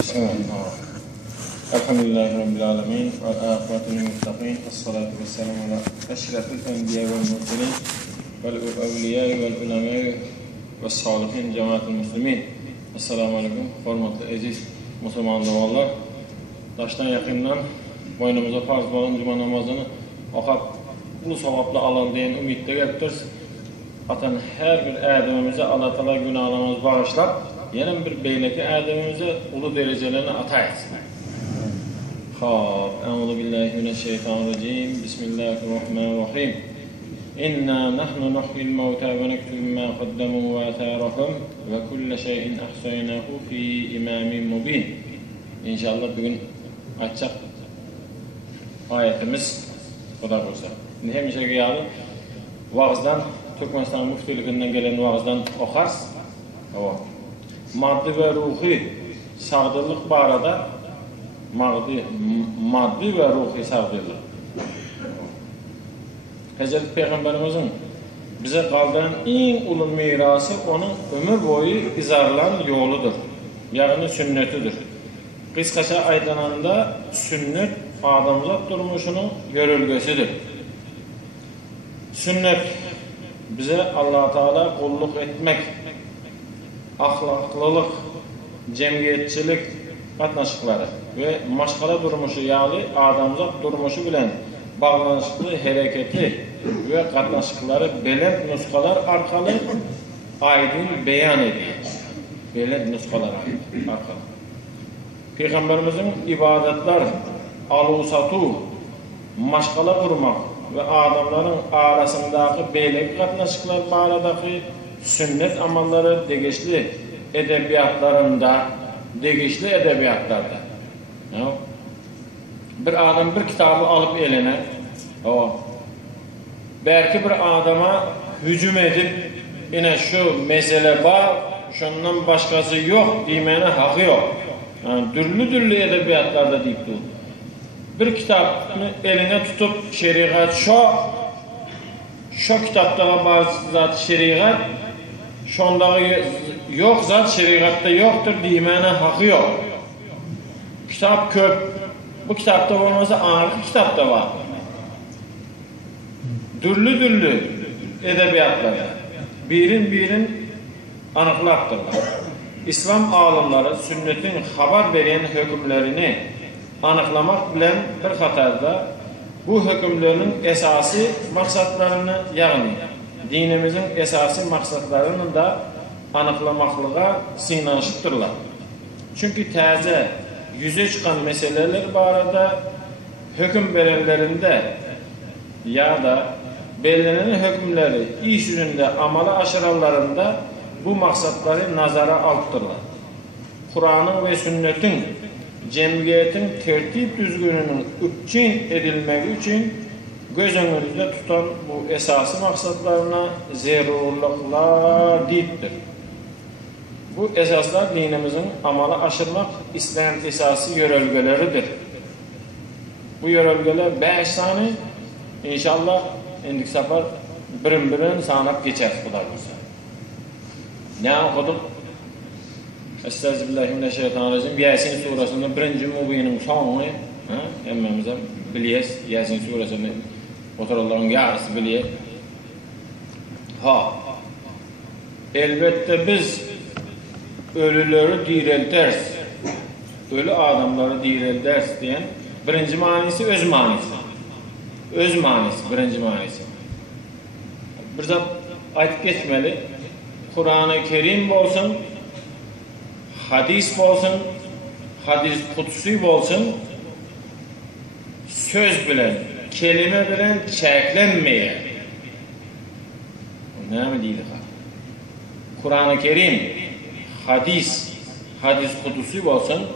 Bismillahirrahmanirrahim. Elhamdülillahi Rabbil alemin. Ve âkıbetul muttaqin. Esselatu vesselamu ala eşrefil enbiya vel murselin. Vel evliya vel ulemâ ve salihin cemaatul muslimin. Esselamu aleyküm. Hormatlı aziz musulman doğallar. Daşdan yakından boynumuza farz olan cuma namazını okap bu sevaplı alan diyen ümitle geliptiririz. Atan her bir erdemimize Allah Teala günahlarımızı bağışlar. Yine bir beyleki erdemimize ulu derecelerini ata etsin. Euzu billahi mineşşeytanirracim. Bismillahirrahmanirrahim. İnna nahnu nuhyil mevta ve nektubu ma qaddamu ve atharahum ve kulle şeyin ahsaynahu fi imamin mubin. İnşallah bugün açacak ayetimiz o da olsa. Hem işe geldi. Vaazdan Türkmenistan müftülüğünden gelen vaazdan okarız. Maddi ve ruhi sağdırlık barada maddi ve ruhi sağdırlık. Hazreti Peygamberimizin bize kaldıran en ulu mirası onun ömür boyu izarılan yoludur. Yani sünnetidir. Kıskaça aydananda sünnet adamzat durmuşunun görülgesidir. Sünnet bize Allah Teala kulluk etmek, ahlaklılık, cemiyetçilik katnaşıkları ve maşgala durmuşu yani adamzat durmuşu bilen bağlanışıklı hareketi ve katnaşıkları belirli nuskalar arkalı aydın beyan ediyor. Belirli nuskalar arkalı. Peygamberimizin ibadetler, alusatu, maşgala kurmak ve adamların arasındaki belirli katnaşıklar bağladaki sünnet amalları degişli edebiyatlarda, bir adam bir kitabı alıp eline, belki bir adama hücum edip yine şu mesele var, şundan başkası yok demene hakkı yok. Yani türlü edebiyatlarda deyip durdu. Bir kitabını eline tutup şeriat şu kitapta bazı zat şeriat şonda yok zat şeriatta yoktur demene hakkı yok. Kitap köp. Bu kitapta olmasa arka kitapta var. Türlü edebiyatlarda birin anıklattırlar. İslam alimleri sünnetin haber veren hükümlerini anıklamak bilen bir hatarda bu hükümlerin esası maksatlarını yani dinimizin esası maksatlarını da anıklamaklığa sinaşıptırlar. Çünkü taze yüze çıkan meseleler barada hüküm verenlerinde ya da belirlenen hükümleri iş yüzünde amala aşıranlarında bu maksatları nazara alttırlar. Kur'an'ın ve sünnetin cemiyetin tertip düzgününün üçün edilmek için göz önünüzde tutan bu esası maksatlarına zerurluklar deyiptir. Bu esaslar dinimizin amala aşırmak isteyen esası yörelgeleridir. Bu yörelgeler 5 tane inşallah indik sefer birin sanıp geçer Kuda olsa. Ne okuduk? Estağfirullah. Yasin surasında 1. Mubin'in sonu emmemize biliyes. Yasin surasında oturalların yarısı biliyes. Elbette biz ölüleri diriltiriz. Ölü adamları diriltiriz diyen birinci manisi öz manisi. Öz manisi, birinci manisi. Bir zat ayet geçmeli. Kur'an-ı Kerim olsun, hadis olsun, hadis kutsi olsun, söz bilen, kelime bilen çeklenmeye. Ne mi değil? Kur'an-ı Kerim, hadis kutsi olsun,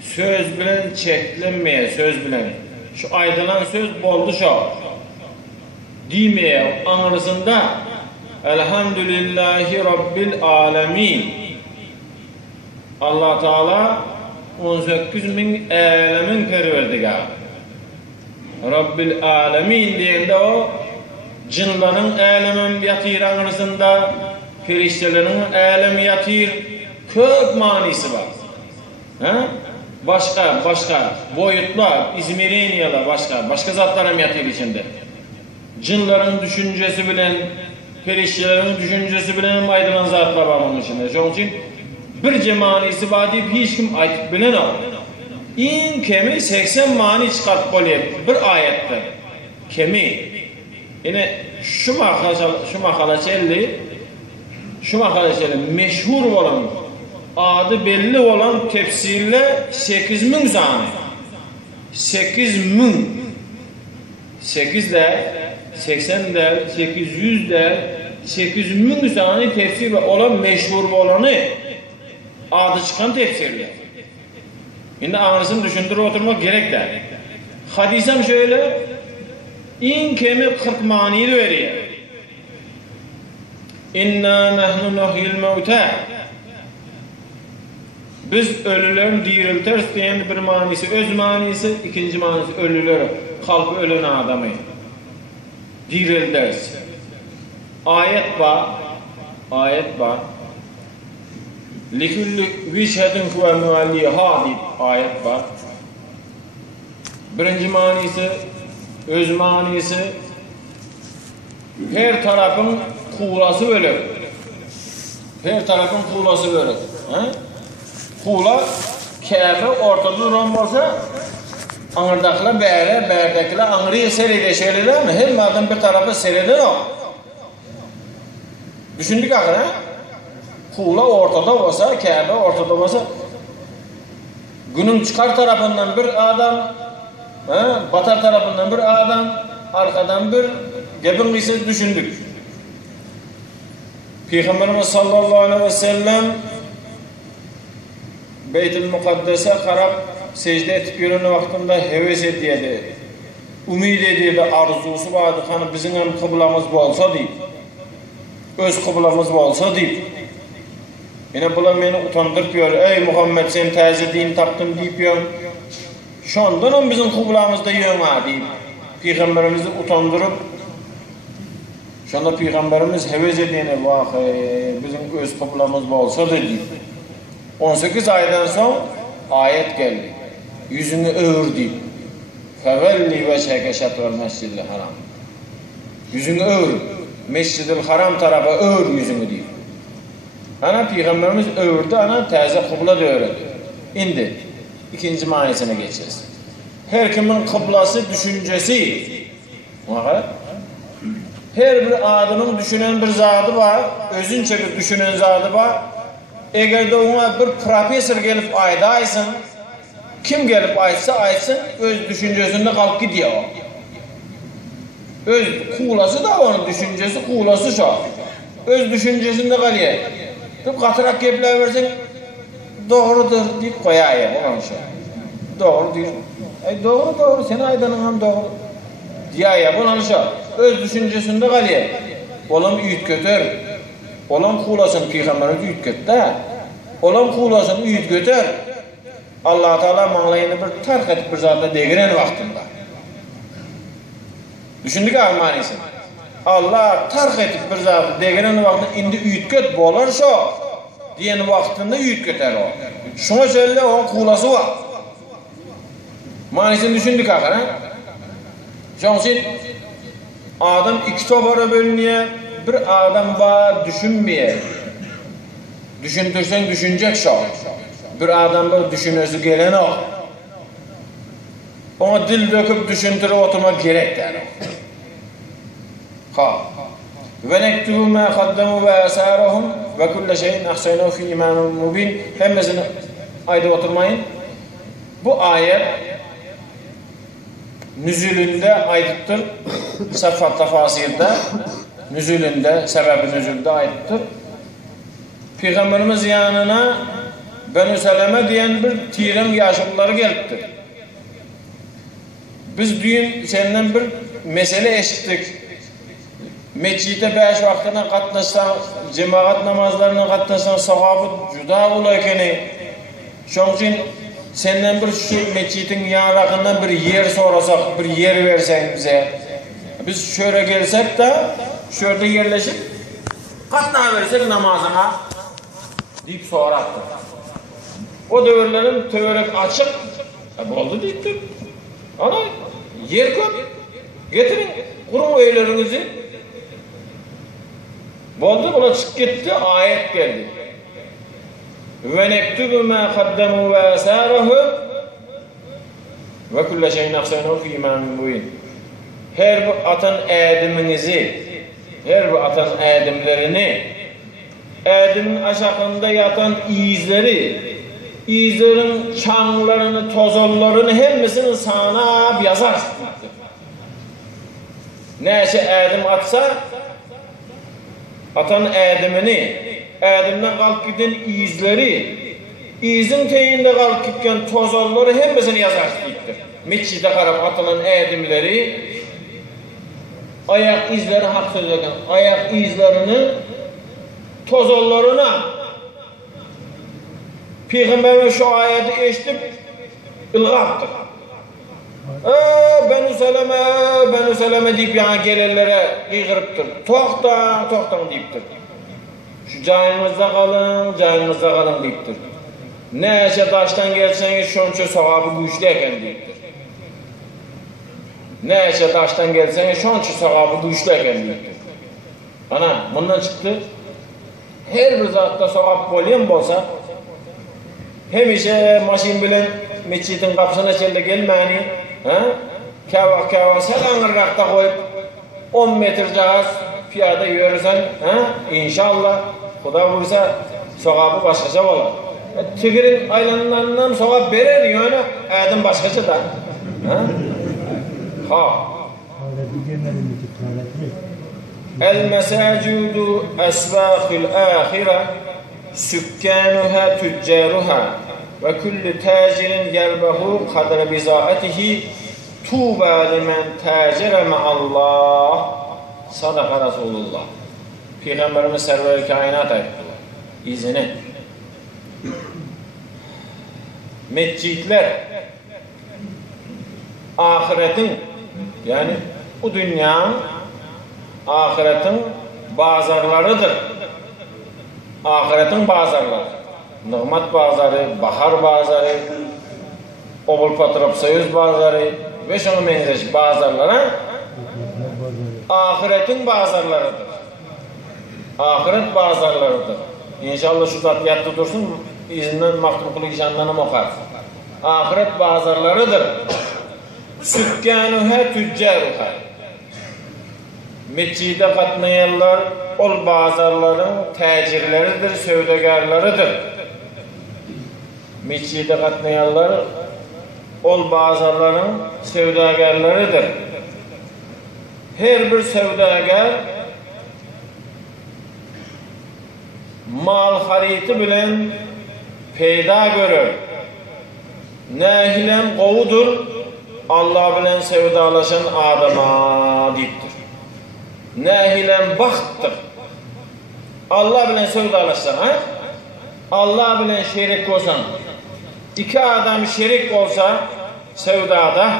söz bilen çeklenmeye, söz bilen. Şu aydılan söz boldu şu. Demeye anırısında Elhamdülillahi Rabbil alemin. Allah Teala 18.000 alemin perverdigar. Rabbil alemin diyende o cinlerin alemin yatır anırısında, feriştelerin alemi yatır, köp manisi var. Başka boyutlar, izmereniyalar, başka zatlar hem yatır içinde. Cinlerin düşüncesi bilen, perişlerin düşüncesi bilen aydın zatlar var bunun içinde. Onun için bir cemanisi var deyip hiç kim aytıp bilen o. İn kemi 80 mani çıkartıp oluyor bir ayette. Kemi. Yine şu makalaçeli meşhur olan, adı belli olan tefsirle 8.000 tane. 8.000. 8 de, 80 de, 800 de, 8.000 tane tefsir olan meşhur olanı adı çıkan tefsirler. Şimdi anısını düşündürüp oturmak gerek de. Hadisem şöyle, in kemi 40 maniyi veriyor. İnna nahnu nuhyil mevta. Biz ölülerin diriltiriz diyen bir manisi, öz manisi, ikinci manisi ölüleri, kalbi ölen adamı diriltiriz. Ayet var. Likulli vişhedin ve mualliha deyip ayet var. Birinci manisi, öz manisi, her tarafın kuğulası bölük. Her tarafın kuğulası bölük. Kuğula, Kabe ortada duran olsa, anırdakiler bərdekiler anırıya seride şeyler mi? Her madem bir tarafı seriden o. Düşündük akı, Kuğula ortada olsa, Kabe ortada olsa, günün çıkar tarafından bir adam, batar tarafından bir adam, arkadan bir gebin ise düşündük. Peygamberimiz sallallahu aleyhi ve sellem Beyt-i Mukaddes'e karab secde etip yürüne vaktinde heves ediydi. Umid ediydi, arzusu vardı. Hani bizim hem kıblamız bu olsa deyip, öz kıblamız bu olsa deyip, yine bula beni utandırpıyor. Ey Muhammed sen taze din taptın deyip yon. Şondan bizim kıblamızda yon ha deyip, Peygamberimizi utandırıp, şonda Peygamberimiz heves ediyene bizim öz kıblamız bu olsa deyip, 18 aydan son ayet geldi. Yüzünü övür deyip, fevelli ve şekeşetvel mescid-i haram. Yüzünü övür. Mescid-i haram tarafa övür yüzünü deyip. Ana Peygamberimiz övürdü, ana taze kıbla da öğretti. İndi ikinci manisine geçeceğiz. Her kimin kıblası düşüncesi. Her bir adamın düşünen bir zatı var, özünce bir düşünen zatı var. Eğer de ona bir profesör gelip aydaysın, kim gelip aytsın, öz düşüncesinde kalıp gidiyor. Öz kuğulası da onun düşüncesi, kuğulası şu. Öz düşüncesinde kalıyor. Tıp katırak gepler versen, doğrudur deyip koyayım. Doğru diyor. Doğru, sen aydanın doğru. Diyayım, onun şu. Öz düşüncesinde kalıyor. Oğlum üyüt götür. Olan kuğulasını Peygamberimiz üyüt götür. Olan kuğulasını üyüt götür. Allah-u Teala mağlayını bir tark edip bir zatla degiren vaktinde. Düşündük armanisi. Allah tark edip bir zatla degiren vaktinde indi üyüt göt bolar şu. Diyen vaktinde üyüt götür o. Şuna söyle o kuğulası var. Manisini düşündük akı. Şunun için adam iki tobara bölünüyor. Bir adam var düşünmeye. Düşündürsen düşünecek şu. Bir adam var düşünözü gelen o. Ona dil döküp düşündürüp oturmak gerek der o. Ve nektubu ma kaddamu ve asarahum ve kulle şeyin ahsaynahu fi imanun mubin. Hemmesini ayda oturmayın. Bu ayet nüzulünde aydıktır. Saffat tafasirde nüzulünde, sebebi nüzulde aydıktır. Peygamberimiz yanına Benu Seleme diyen bir tiren yaşıkları geliptir. Biz dün senden bir mesele eşittik. Meçhide 5 vaktine katlaşsan, cemaat namazlarına katlaşsan sahabı juda olarken, şunun için senden bir şu meçhidin yanlarından bir yer sorasak, bir yer versen bize. Biz şöyle gelsek de, şöyle yerleşip, katına versek namazına deyip sorattı. O dövrlerin töwerek açık. Oldu deyipdir. Ana yer köp. Getirin kurun öylerinizi. Boldu bula çık gitti, ayet geldi. Ve nektubu ma kaddamu ve asarahu ve kulle şeyin ahsanu fi imamin mubin. Her bir atan adımınızı, her bir atan adımlarını, adımın aşağında yatan izleri, izlerin çanlarını, tozollarını hemmisini sana yazar. Neyse adım atsa, atan adımını, adımdan kalk giden izleri, izin teyinde kalk giden tozolları hemmisini yazar. Meçhide karab atılan adımları, ayak izleri hak sözlerken, ayak izlerini tozollarına Peygamber'in şu ayeti eşitip ilgaptır. Benu Seleme deyip yana gelellere kıygırıptır. Tohtan deyiptir. Şu cayınızda kalın deyiptir. Ne eşe taştan gelseniz şonça sahabı güçlüyken deyiptir. Ne eşe taştan gelseniz şonça sahabı güçlüyken deyiptir. Ana bundan çıktı. Her bir zatta sahab bolyan bolsa hem işe maşin bilen meçhidin kapısına çelde gelmeyeni kava selanırrakta koyup 10 metre cihaz piyada yürürsen inşallah Xuda buyursa sahabı başkaça olar. Tigirin aylanlarından sahab verer yani adım başkaça da. El-mesacidu esvâkil âhire sükkanuha tüccaruha ve kullu tacirin yerbehu kadre bizaatihi tuğba limen tacire me'allah. Sadaka Resulullah. Peygamberimiz server-i kainat ayettiler. İzini. Meccitler ahiretin yani bu dünyanın ahiretin bazarlarıdır. Ahiretin bazarları. Nıgmat bazarı, bahar bazarı, Obulpatrapsoyuz bazarı ve şuna benzer bazarlara ahiretin bazarlarıdır. Ahiret bazarlarıdır. İnşallah şu zat yattı dursun, izinden mahkum kulu işanlarını okar. Ahiret bazarlarıdır. Sükkanuha tüccaruha. Meccide katmayanlar ol bazarların tacirleridir, sövdegarlarıdır. Meccide katmayanlar ol bazarların sövdegarlarıdır. Her bir sövdegar mal hariti bilen peyda görür. Nehilem qovudur, Allah bilen sevdalaşan adama deyiptir. Nehilem baxtdır. Allah bilen sevdalaşsan, Allah bilen şerik olsan, iki adam şerik olsa sevdada,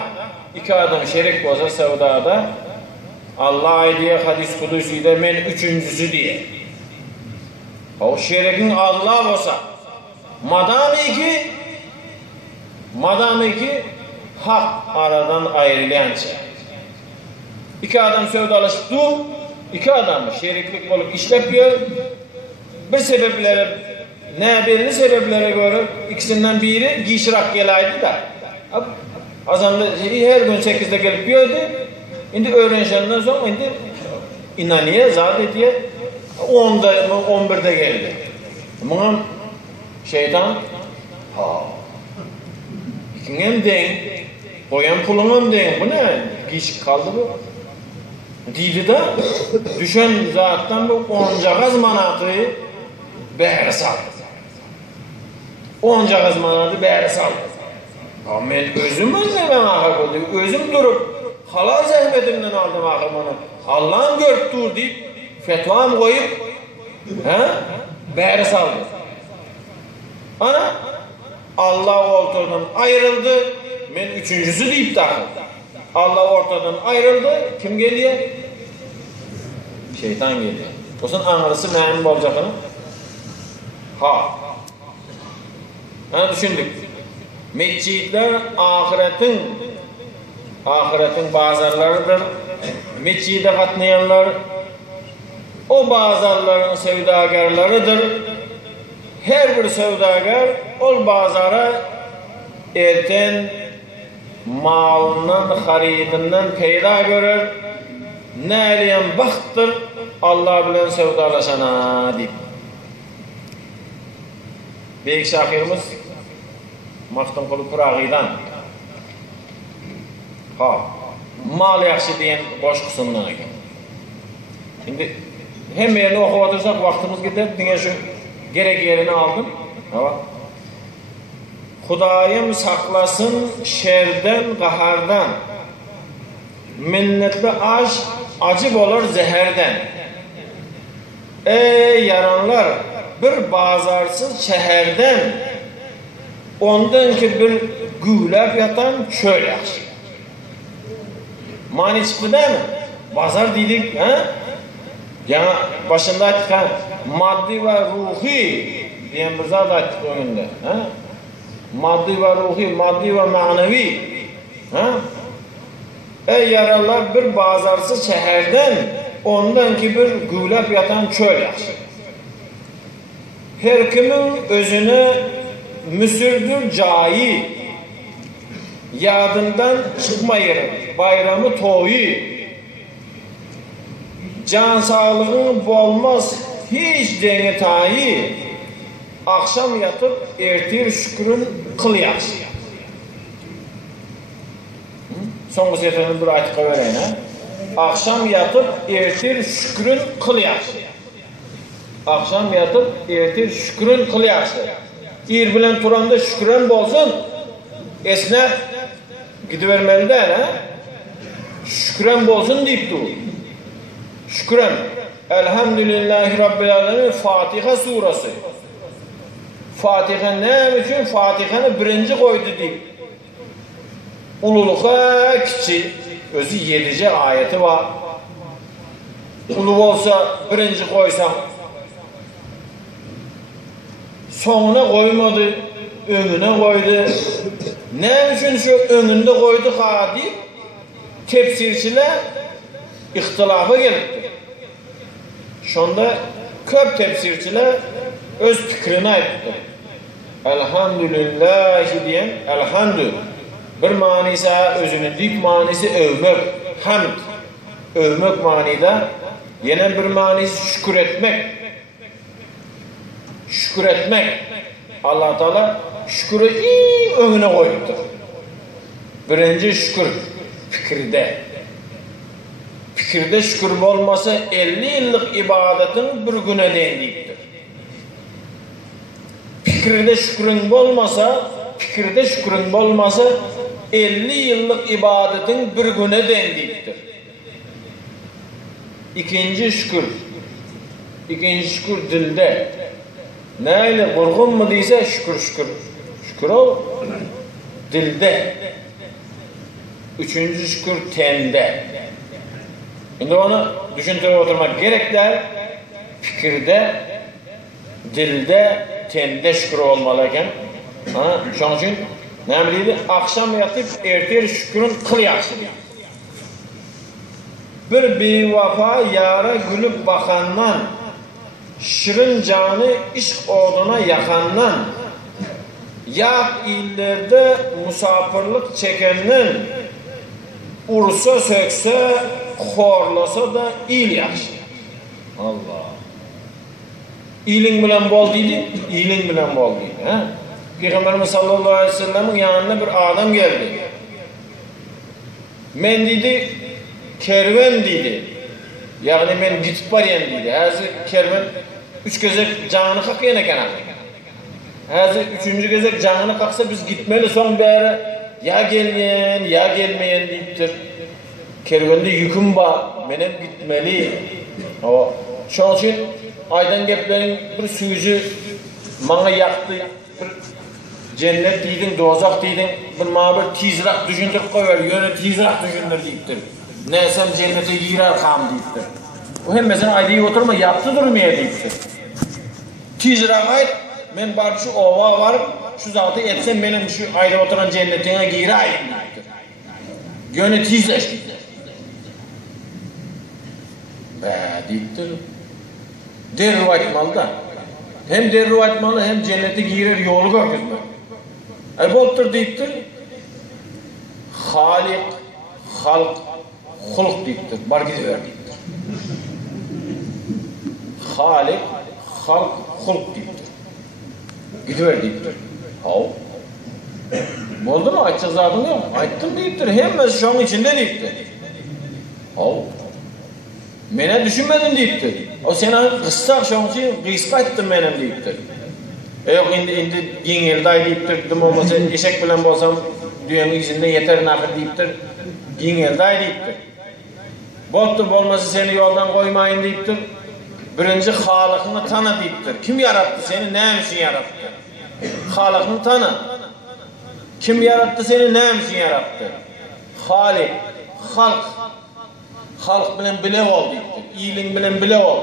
Allah diye hadis kudüsüyle men üçüncüsü diye. O şerikin Allah olsa, madame ki hak aradan ayrılan şey. İki adam sevdalaşıp iki adam şeriklik olup işlepiyor. Bir sebeplere, belirli sebeplere göre ikisinden biri giyşirak gelaydı da. Azamda her gün 8'de gelip yiyordu. Şimdi öğrenişlerinden sonra şimdi inanıya, zaten diye 10'da, 11'de geldi. Bunun şeytan ikinem deyin, koyan pulunum deyin, bu ne? Giyşik kaldı bu. Deydi da düşen zattan bu 10 manatı beri saldı. 10 manatı beri saldı. Ama ben özüm ahir oldu. Özüm durup halal zahmetimden aldım ahir bunu. Allah'ım görüp dur deyip fetvam koyup beri saldı. Ana Allah ortadan ayrıldı. Ben üçüncüsü deyip dahil. Allah ortadan ayrıldı. Kim geliyor? Şeytan geliyor. O zaman anırısı mənim olacağını. Ha düşündük. Mescitler ahiretin bazarlarıdır. Mescide katlayanlar o bazarların sevdagarlarıdır. Her bir sevdagar ol bazara erten malından, haridinden peyda görür. Näliyen baxtdır Allah bilen sevdalaşana deyip. Beyik şahirimiz Maftun Kulu Pırağı'dan mal yaxşı diyen boş kısımdan eken. Şimdi hem yerini okup atırsak vaktimiz gider. Dine şu gerek yerini aldım. Hudayım saklasın şerden, qahardan. Minnetli aş acib olur zeherden. Ey yaranlar, bir bazarsız şehirden, ondan ki bir güylep yatan çöl yaxşı. Mani çıktı değil mi? Bazar dedik, ha? Yani başında çıkan maddi ve ruhi diyen bir zat açtık önünde. Ha? Maddi ve ruhi, maddi ve manevi. Ha? Ey yaralar, bir bazarsız şehirden, ondan ki bir güylep yatan çöl yaxşı. Her kimin özüne müsürdür cayı, yadından çıkmayır bayramı toyu. Can sağlığın bolmaz hiç denge tayı, akşam yatıp ertir şükrün kıl yaxşı. Son seferini bir aytıqa vereyim. Akşam yatıp ertir şükrün kıl yaxşı. Akşam yatıp ertir şükrün kıl yaxşı. İr bilen turanda şükran bolsun, esnaf gidivermeli değil, ha? Şükran bolsun deyip dur. Şükran. Elhamdülillahi Rabbil Alemin Fatiha surası. Fatiha ne için? Fatiha'nı birinci koydu deyip. Ululuğa kiçi, özü 7. ayeti var. Ulu olsa birinci koysam, sonuna koymadı, önüne koydu. Ne için şu önünde koydu ha deyip, tefsirçiler ihtilafa gelipti. Şunda köp tefsirçiler öz fikrini ayıptı. Elhamdülillahi diyen, elhamdü. Bir manisi özünü, dik manisi övmek, hamd. Övmek manida, yine bir manisi şükür etmek. Şükür etmek. Allah Teala şükürü iyi önüne koyuptur. Birinci şükür fikirde. Fikirde şükür olmasa 50 yıllık ibadetin bir güne değindiktir. Fikirde şükrün olmasa 50 yıllık ibadetin bir güne değindiktir. İkinci şükür dilde. Neyle korkun mu deyse şükür ol dilde. Üçüncü şükür tende. Şimdi onu düşüntüre oturmak gerekler. Fikirde, dilde, tende şükür olmalıyken. Şunun için ne bileydi? Akşam yatıp erter şükrün kıl yaxşı. Bir bevafa yara gülüp bakandan, şirin canı işk oduna yakandan, yak illerde musafirlik çekenden, ursa sökse, horlasa da il yaxşı. Allah. İlin bilen bol deydi, ilin bilen bol deydi. Peygamberimiz sallallahu aleyhi ve sellem'in yanına bir adam geldi. Men dedi, kervan dedi. Yani men gitip barayım dedi. Hazır kervan 3 gezek canını kakıyan eken abi. Hazır 3. gezek canını kaksa biz gitmeli, son beri ya gelmeyen ya gelmeyen deyiptir. Kervanda yüküm var, benim gitmeli. Şunun için aydan geplerin bir suyucu bana yaktı, bir cennet deydin, dozak deydin, bir mağbir tizrak düşündür koyver, yöne tizrak düşündür deyiptir. Neysem cennete girer kam deyiptir. O hem mesela ayda oturma, yaptı durmaya deyiptir. Tizrak ait, ben bari şu ova varıp, şu zatı etsem benim şu ayrı oturan cennetine gireyim. Gönü tizleşti. Deyiptir. Derru aytmalı da. Hem derru aytmalı hem cennete girer yolu görgüzme. Boltur deyiptir. Halik, halk, hulk deyiptir. Bar gidiver deyiptir. Halik, halk, hulk deyiptir. Gidiver deyiptir. Hav. Oldu mu? Aytacak zatın yok. Ayttım deyiptir. Hemen şu an içinde deyiptir. Hav. Mene düşünmedim deyiptir. O sana kıssak şu an için kıyıska ettim benim deyiptir. Yok indi giңelday deyiptir. Dım olmasa eşek bilen bolsam düğümün izinde yeter nakır deyiptir. Giңelday deyiptir. Boltu bolmasa seni yoldan koymayın deyiptir. Birinci Halık'ını tanı deyiptir. Kim yarattı seni? Ne için yarattı? Halık'ını tanı. Kim yarattı seni? Ne için yarattı? Halik, halk. Halk bilen bile ol deyiptir. İyiliğin bilen bile ol.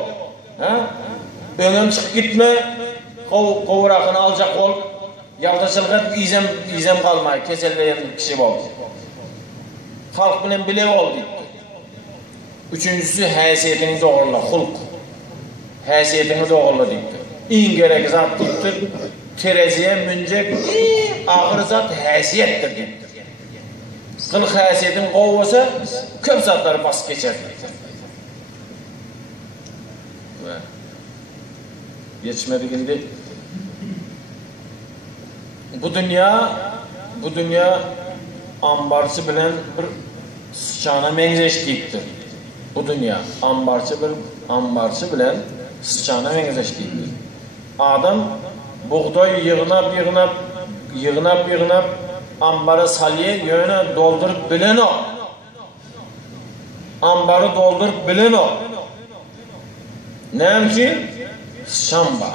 Önem çıkıp gitme. Kovurakını alacak ol. Yaldaşılık et, izem kalmayı. Keselleyen kişi ol. Halk bilen bile ol deyiptir. Üçüncüsü haysiyetini doğrula. Hulk. Haysiyetini doğrula deyiptir. İn gerek zat deyiptir. Tereziye müncek ağır zat haysiyettir deyiptir. Kılık haysiyetin kovvasa köp zatları bas geçer. Geçmedik indi. Bu dünya ambarçı bilen bir sıçana menzeştiktir. Bu dünya ambarçı bilen sıçana menzeştiktir. Adam buğday yığınap ambarı salye yöne doldurup bilen o. Ambarı doldurup bilen o. Neyim ki? Sıçan var.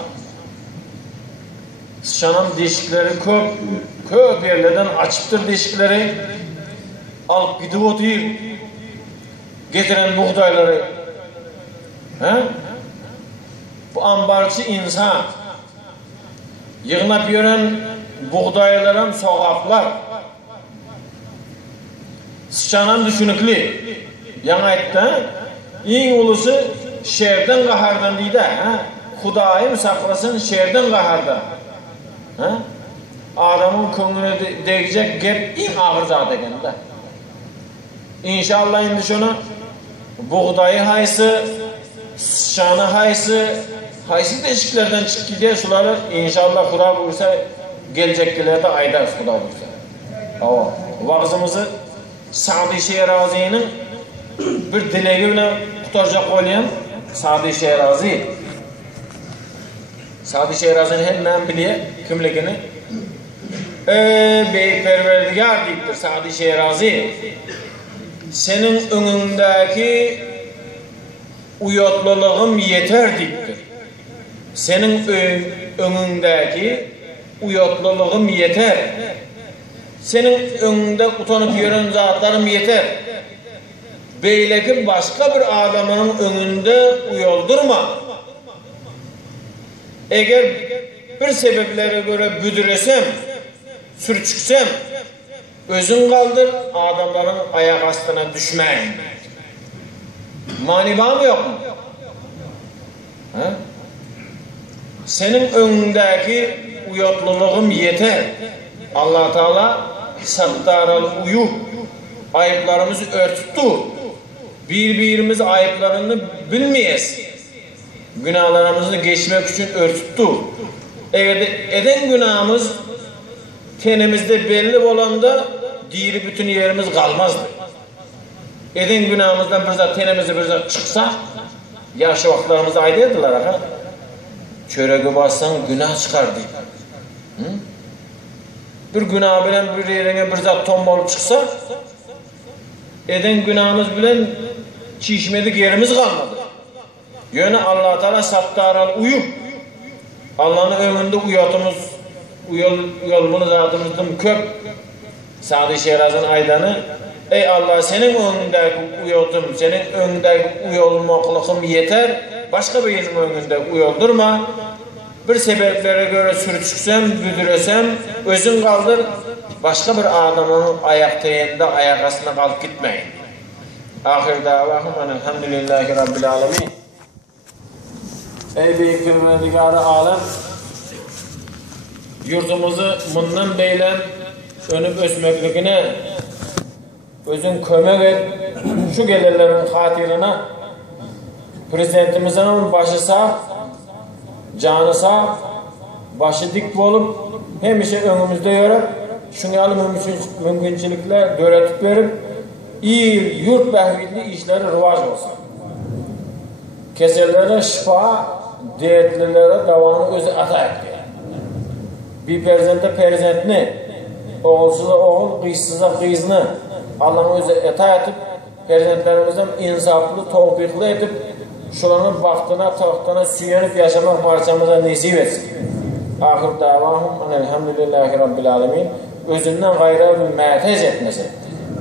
Sıçanın deşikleri köp yerlerden açıptır deşikleri. Alıp gidip otuyor. Getiren buğdayları. Bu ambarçı insan. Yığınap yören buğdayların soğaplar. Sıçanan düşünükli. Yana ayette en ulusu şerden qahardan deydi. Hudayım saklasın şerden qahardan. Adamın köngüne değecek gep en ağır zat ekende. İnşallah indi şunu buğdayı haysı, sıçanı haysı deşiklerden çık gidiyor şuları inşallah Huda buyursa gelecekilerde aydar Huda buyursa. Vağzımızı Sa'di Şehrazi'nin bir dilegi bile tutarcak olayan Sa'di Şehrazi. Sa'di Şehrazi'nin hemen biliye kimlikini Bey perverdigar deyiptir Sa'di Şehrazi. Senin önündeki uyatlılığım yeter deyiptir. Senin önündeki uyatlılığım yeter. Senin önünde utanıp yören zatlarım yeter. Beyleki başka bir adamın önünde uyoldurma. Eğer bir sebeplere göre büdüresem, sürçüksem, özün kaldır, adamların ayak astına düşmeyin. Mani var mı yok mu? Senin önündeki uyatlılığım yeter. Allah Teala sattaral uyu ayıplarımızı örtüttü. Birbirimiz ayıplarını bilmeyiz. Günahlarımızı geçmek için örtüttü. Eğer eden günahımız tenimizde belli olanda diri bütün yerimiz kalmazdı. Eden günahımızdan bir zat tenimizde bir zat çıksa yaşı vaktlarımızda aydıydılar. Çöreğe bassan günah çıkar deyip. Bir günah bilen bir yerine bir zat tomba olup çıksa eden günahımız bilen çişmedik yerimiz kalmadı. Yöne Allah-u Teala sattaral uyu. Allah'ın önünde uyalımını zatımızdan köp. Sa'di Şehraz'ın aydanı ey Allah senin önündeki uyotum, senin önündeki uyolmaklığım yeter. Başka birinin önünde uyoldurma. bir sebeplere göre sürtüksem, büdüresem, özün kaldır, başka bir adamın ayaktayında, ayakasına kalıp gitmeyin. Ahir davahım elhamdülillahi rabbil alemin. Ey büyük perverdigarı alem, yurdumuzu bundan beylen önüp ösmeklikine özün kömek et, şu gelirlerin hatirine prezidentimizin başı sağ, canı sağ, başı dik olup hemişe önümüzde yörüp şunyalı mümkünçilikler öğretip verip iyi yurt behvidli işleri rıvaç olsun. Keserlere şifa, dertlilere davamı özü ata etti. Bir perzentini, oğulsuza oğul, kıyısıza kıyısını Allah'ın özü ata etip perzentlerimizden insaflı, tevfikli etip şuranın baktına, tahtına süyenip yaşamak parçamıza nisip etsin. Ahir davahum elhamdülillahi rabbil alemin. Özünden gayrı bir məteş etmesin.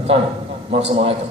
Tamam, maksım aytın.